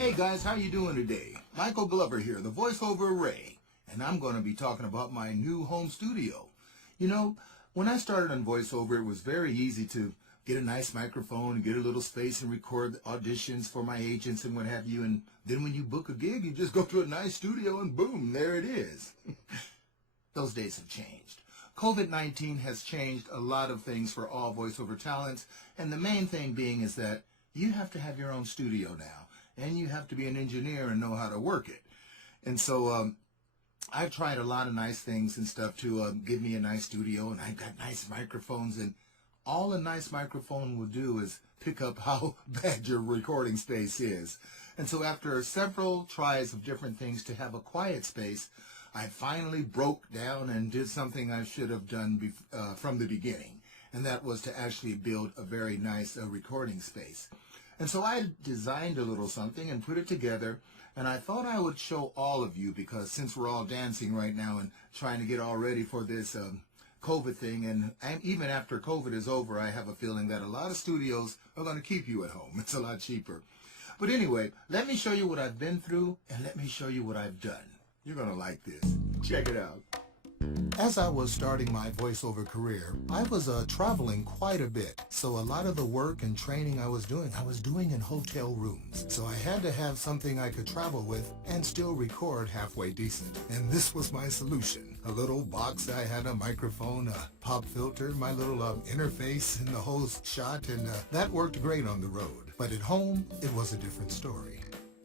Hey guys, how you doing today? Michael Glover here, the voiceover Ray, and I'm going to be talking about my new home studio. You know, when I started on voiceover, it was very easy to get a nice microphone and get a little space and record auditions for my agents and what have you, and then when you book a gig, you just go to a nice studio and boom, there it is. Those days have changed. COVID-19 has changed a lot of things for all voiceover talents, and the main thing being is that you have to have your own studio now, and you have to be an engineer and know how to work it. And so I've tried a lot of nice things and stuff to give me a nice studio, and I've got nice microphones, and all a nice microphone will do is pick up how bad your recording space is. And so after several tries of different things to have a quiet space, I finally broke down and did something I should have done from the beginning, and that was to actually build a very nice recording space. And so I designed a little something and put it together, and I thought I would show all of you, because since we're all dancing right now and trying to get all ready for this COVID thing, and even after COVID is over, I have a feeling that a lot of studios are going to keep you at home. It's a lot cheaper. But anyway, let me show you what I've been through, and let me show you what I've done. You're going to like this. Check it out. As I was starting my voiceover career, I was traveling quite a bit. So a lot of the work and training I was doing in hotel rooms. So I had to have something I could travel with and still record halfway decent. And this was my solution. A little box, I had a microphone, a pop filter, my little interface, and the whole shot, and that worked great on the road. But at home, it was a different story.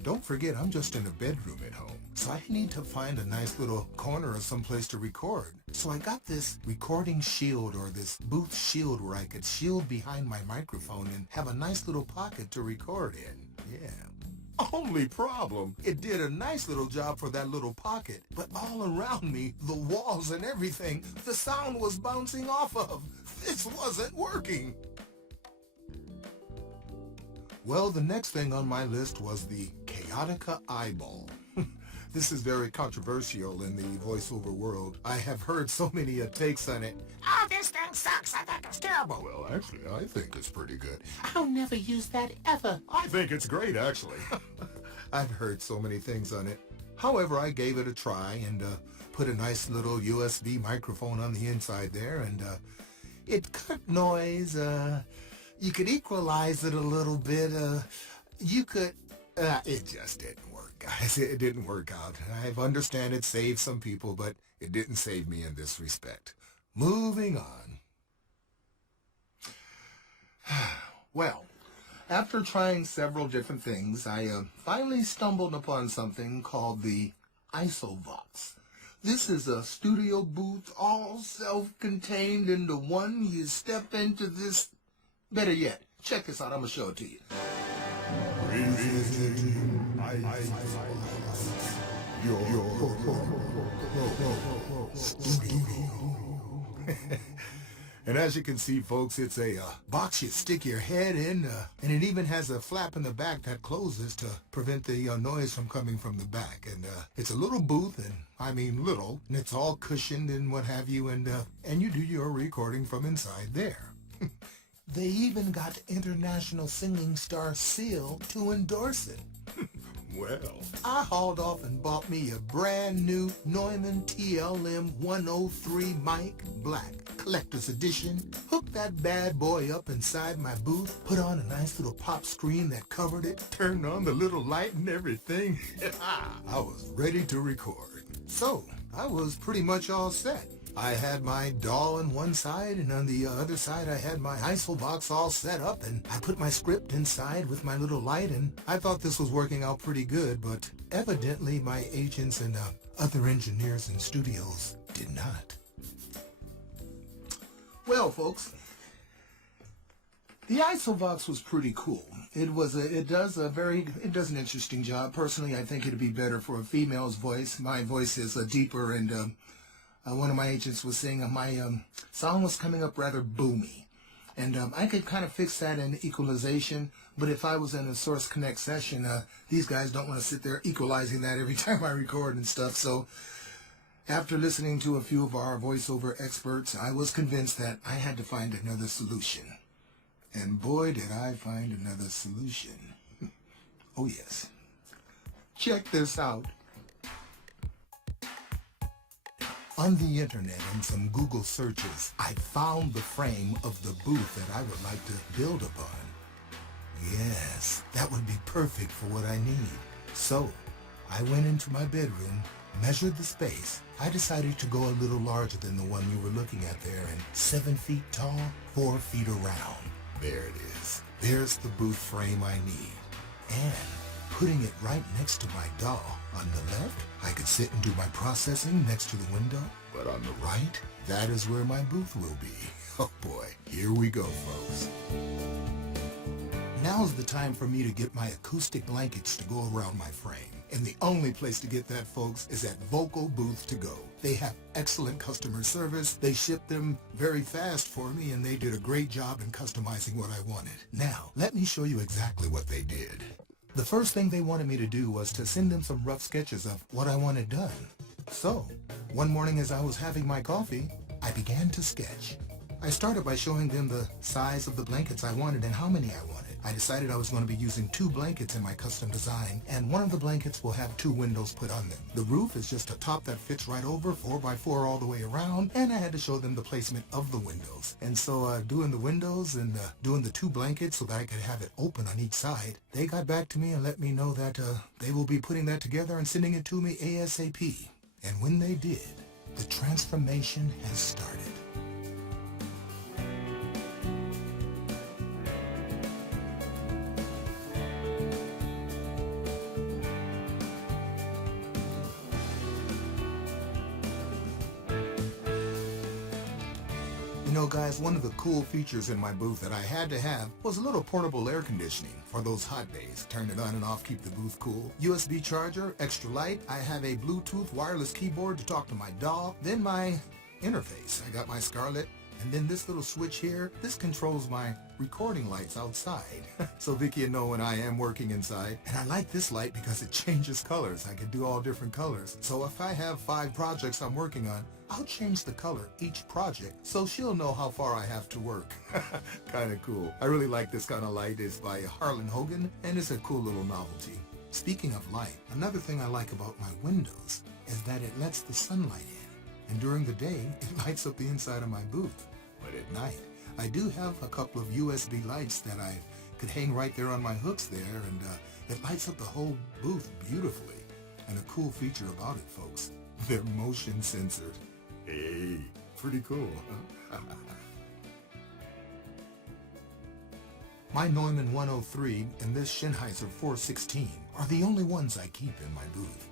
Don't forget, I'm just in a bedroom at home, so I need to find a nice little corner or someplace to record. So I got this recording shield, or this booth shield, where I could shield behind my microphone and have a nice little pocket to record in. Yeah. Only problem, it did a nice little job for that little pocket, but all around me, the walls and everything, the sound was bouncing off of. This wasn't working. Well, the next thing on my list was the Chaotica eyeball. This is very controversial in the voiceover world. I have heard so many takes on it. Oh, this thing sucks. I think it's terrible. Well, actually, I think it's pretty good. I'll never use that ever. I think it's great, actually. I've heard so many things on it. However, I gave it a try and put a nice little USB microphone on the inside there, and it cut noise. You could equalize it a little bit. You could... it just didn't work, guys. It didn't work out. I understand it saved some people, but it didn't save me in this respect. Moving on. Well, after trying several different things, I finally stumbled upon something called the ISOVOX. This is a studio booth, all self-contained into one. You step into this... Better yet, check this out. I'm going to show it to you. And as you can see, folks, it's a box you stick your head in, and it even has a flap in the back that closes to prevent the noise from coming from the back. And it's a little booth, and I mean little, and it's all cushioned and what have you, and you do your recording from inside there. They even got international singing star Seal to endorse it. Well, I hauled off and bought me a brand new Neumann TLM 103 mic, black, collector's edition, hooked that bad boy up inside my booth, put on a nice little pop screen that covered it, turned on the little light and everything. I was ready to record. So, I was pretty much all set. I had my DAW on one side, and on the other side I had my ISOVOX all set up, and I put my script inside with my little light, and I thought this was working out pretty good, but evidently my agents and other engineers and studios did not. Well, folks, the ISOVOX was pretty cool. It does an interesting job. Personally, I think it'd be better for a female's voice. My voice is deeper, and one of my agents was saying my sound was coming up rather boomy. And I could kind of fix that in equalization, but if I was in a Source Connect session, these guys don't want to sit there equalizing that every time I record and stuff. So after listening to a few of our voiceover experts, I was convinced that I had to find another solution. And boy, did I find another solution. Oh yes. Check this out. On the internet and some Google searches, I found the frame of the booth that I would like to build upon. Yes, that would be perfect for what I need. So, I went into my bedroom, measured the space. I decided to go a little larger than the one you were looking at there, and 7 feet tall, 4 feet around. There it is. There's the booth frame I need. And putting it right next to my DAW. On the left, I could sit and do my processing next to the window. But on the right, that is where my booth will be. Oh boy, here we go, folks. Now's the time for me to get my acoustic blankets to go around my frame. And the only place to get that, folks, is at Vocal Booth to Go. They have excellent customer service. They shipped them very fast for me, and they did a great job in customizing what I wanted. Now, let me show you exactly what they did. The first thing they wanted me to do was to send them some rough sketches of what I wanted done. So, one morning as I was having my coffee, I began to sketch. I started by showing them the size of the blankets I wanted and how many I wanted. I decided I was going to be using 2 blankets in my custom design, and one of the blankets will have 2 windows put on them. The roof is just a top that fits right over, 4x4 all the way around, and I had to show them the placement of the windows. And so doing the windows and doing the 2 blankets so that I could have it open on each side, they got back to me and let me know that they will be putting that together and sending it to me ASAP. And when they did, the transformation has started. You know, guys, one of the cool features in my booth that I had to have was a little portable air conditioning for those hot days. Turn it on and off, keep the booth cool. USB charger, extra light. I have a Bluetooth wireless keyboard to talk to my DAW. Then my interface. I got my Scarlett. And then this little switch here, this controls my recording lights outside. So Vicky will know when I am working inside. And I like this light because it changes colors. I can do all different colors. So if I have 5 projects I'm working on, I'll change the color each project so she'll know how far I have to work. Kind of cool. I really like this kind of light. It's by Harlan Hogan, and it's a cool little novelty. Speaking of light, another thing I like about my windows is that it lets the sunlight in. And during the day, it lights up the inside of my booth. But at night, I do have a couple of USB lights that I could hang right there on my hooks there, and it lights up the whole booth beautifully. And a cool feature about it, folks, they're motion censored. Hey, pretty cool, huh? My Neumann 103 and this Sennheiser 416 are the only ones I keep in my booth.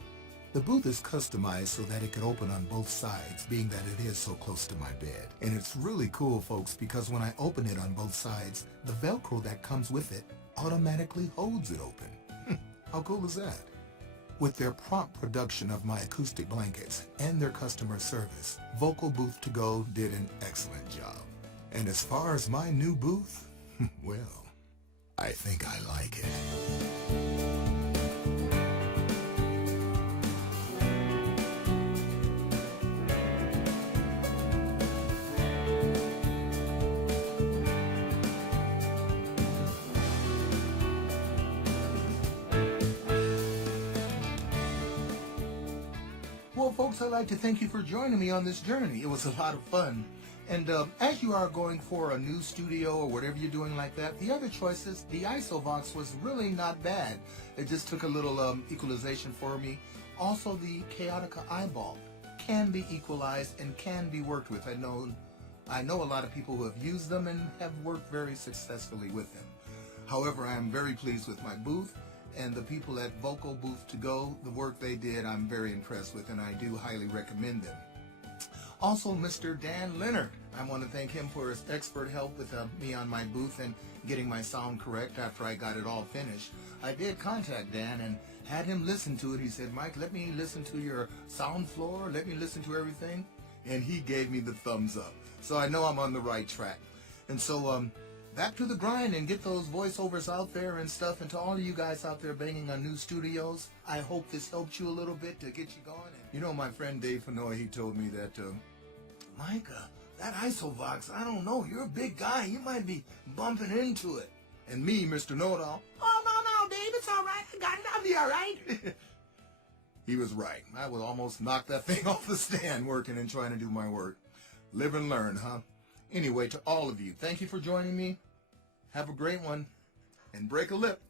The booth is customized so that it can open on both sides, being that it is so close to my bed. And it's really cool, folks, because when I open it on both sides, the Velcro that comes with it automatically holds it open. How cool is that? With their prompt production of my acoustic blankets and their customer service, Vocal Booth to Go did an excellent job. And as far as my new booth, well, I think I like it. Well, folks, I'd like to thank you for joining me on this journey. It was a lot of fun. And as you are going for a new studio or whatever you're doing like that, the other choices, the Isovox was really not bad. It just took a little equalization for me. Also, the Chaotica eyeball can be equalized and can be worked with. I know a lot of people who have used them and have worked very successfully with them. However, I am very pleased with my booth. And the people at Vocal Booth to Go, the work they did, I'm very impressed with, and I do highly recommend them. Also, Mr. Dan Leonard, I want to thank him for his expert help with me on my booth and getting my sound correct after I got it all finished. I did contact Dan and had him listen to it. He said, Mike, let me listen to your sound floor, let me listen to everything. And he gave me the thumbs up. So I know I'm on the right track. And so, back to the grind and get those voiceovers out there and stuff. And to all of you guys out there banging on new studios, I hope this helped you a little bit to get you going. And, you know, my friend Dave Fanoy, he told me that, Mike, that Isovox, I don't know, you're a big guy. You might be bumping into it. And me, Mr. Know-It-All, oh, no, Dave, it's all right. I got it. I'll be all right. He was right. I would almost knock that thing off the stand working and trying to do my work. Live and learn, huh? Anyway, to all of you, thank you for joining me. Have a great one and break a lip.